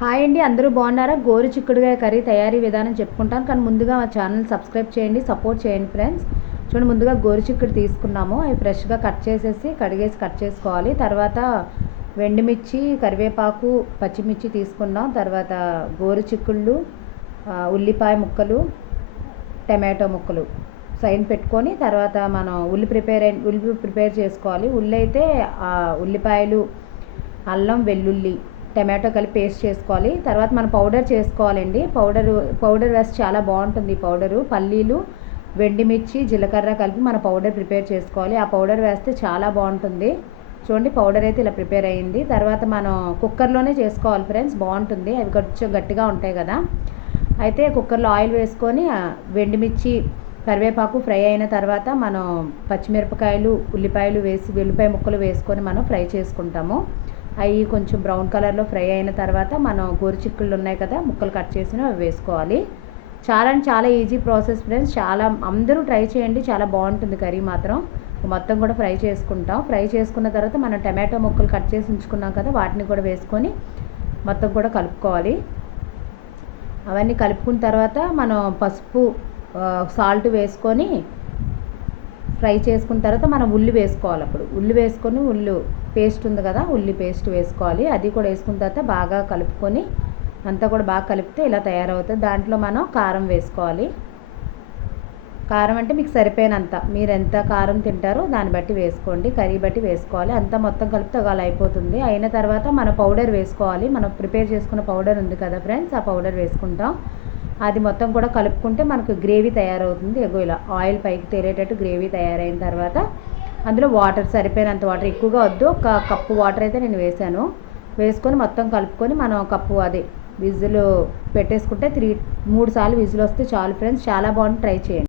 Hi అండి, అందరూ బాగున్నారా? గోరు చిక్కుడుకాయ కర్రీ తయారీ విధానం చెప్పుకుంటాను, కానీ ముందుగా మా ఛానల్ సబ్స్క్రైబ్ చేయండి, సపోర్ట్ చేయండి ఫ్రెండ్స్. చూడండి, ముందుగా గోరు చిక్కుడు తీసుకున్నాము. అవి ఫ్రెష్గా కట్ చేసేసి కడిగేసి కట్ చేసుకోవాలి. తర్వాత వెండిమిర్చి, కరివేపాకు, పచ్చిమిర్చి తీసుకున్నాం. తర్వాత గోరు చిక్కుళ్ళు, ఉల్లిపాయ ముక్కలు, టమాటో ముక్కలు సైన్ పెట్టుకొని, తర్వాత మనం ఉల్లి ప్రిపేర్ చేసుకోవాలి. ఉల్లి అయితే ఉల్లిపాయలు, అల్లం, వెల్లుల్లి, టమాటో కలిపి పేస్ట్ చేసుకోవాలి. తర్వాత మనం పౌడర్ చేసుకోవాలండి. పౌడర్ వేస్తే చాలా బాగుంటుంది. ఈ పౌడరు పల్లీలు, వెండిమిర్చి, జీలకర్ర కలిపి మన పౌడర్ ప్రిపేర్ చేసుకోవాలి. ఆ పౌడర్ వేస్తే చాలా బాగుంటుంది. చూడండి, పౌడర్ అయితే ఇలా ప్రిపేర్ అయ్యింది. తర్వాత మనం కుక్కర్లోనే చేసుకోవాలి ఫ్రెండ్స్, బాగుంటుంది. అవి కొంచెం గట్టిగా ఉంటాయి కదా. అయితే కుక్కర్లో ఆయిల్ వేసుకొని వెండిమిర్చి, కరివేపాకు ఫ్రై అయిన తర్వాత మనం పచ్చిమిరపకాయలు, ఉల్లిపాయలు వేసి వెల్లిపాయ ముక్కలు వేసుకొని మనం ఫ్రై చేసుకుంటాము. అవి కొంచెం బ్రౌన్ కలర్లో ఫ్రై అయిన తర్వాత మనం గోరు చిక్కుళ్ళు ఉన్నాయి కదా, ముక్కలు కట్ చేసిన అవి వేసుకోవాలి. చాలా అంటే చాలా ఈజీ ప్రాసెస్ ఫ్రెండ్స్. అందరూ ట్రై చేయండి, చాలా బాగుంటుంది కర్రీ మాత్రం. మొత్తం కూడా ఫ్రై చేసుకుంటాం. ఫ్రై చేసుకున్న తర్వాత మనం టమాటో ముక్కలు కట్ చేసి ఉంచుకున్నాం కదా, వాటిని కూడా వేసుకొని మొత్తం కూడా కలుపుకోవాలి. అవన్నీ కలుపుకున్న తర్వాత మనం పసుపు, సాల్ట్ వేసుకొని ఫ్రై చేసుకున్న తర్వాత మనం ఉల్లి వేసుకోవాలి. అప్పుడు ఉల్లి వేసుకొని పేస్ట్ ఉంది కదా, ఉల్లి పేస్ట్ వేసుకోవాలి. అది కూడా వేసుకున్న తర్వాత బాగా కలుపుకొని అంతా కూడా బాగా కలిపితే ఇలా తయారవుతుంది. దాంట్లో మనం కారం వేసుకోవాలి. కారం అంటే మీకు సరిపోయినంత, మీరు ఎంత కారం తింటారో దాన్ని బట్టి వేసుకోండి, కర్రీ బట్టి వేసుకోవాలి. అంతా మొత్తం కలిపితే అలా అయిపోతుంది. అయిన తర్వాత మన పౌడర్ వేసుకోవాలి. మనం ప్రిపేర్ చేసుకున్న పౌడర్ ఉంది కదా ఫ్రెండ్స్, ఆ పౌడర్ వేసుకుంటాం. అది మొత్తం కూడా కలుపుకుంటే మనకు గ్రేవీ తయారవుతుంది. ఎగో ఇలా ఆయిల్ పైకి తేలేటట్టు గ్రేవీ తయారైన తర్వాత అందులో వాటర్ సరిపోయినంత వాటర్, ఎక్కువగా వద్దు, ఒక కప్పు వాటర్ అయితే నేను వేసుకొని మొత్తం కలుపుకొని మనం కప్పు విజిల్ పెట్టేసుకుంటే 3 సార్లు విజిల్ వస్తే చాలు ఫ్రెండ్స్. చాలా బాగుంది, ట్రై చేయండి.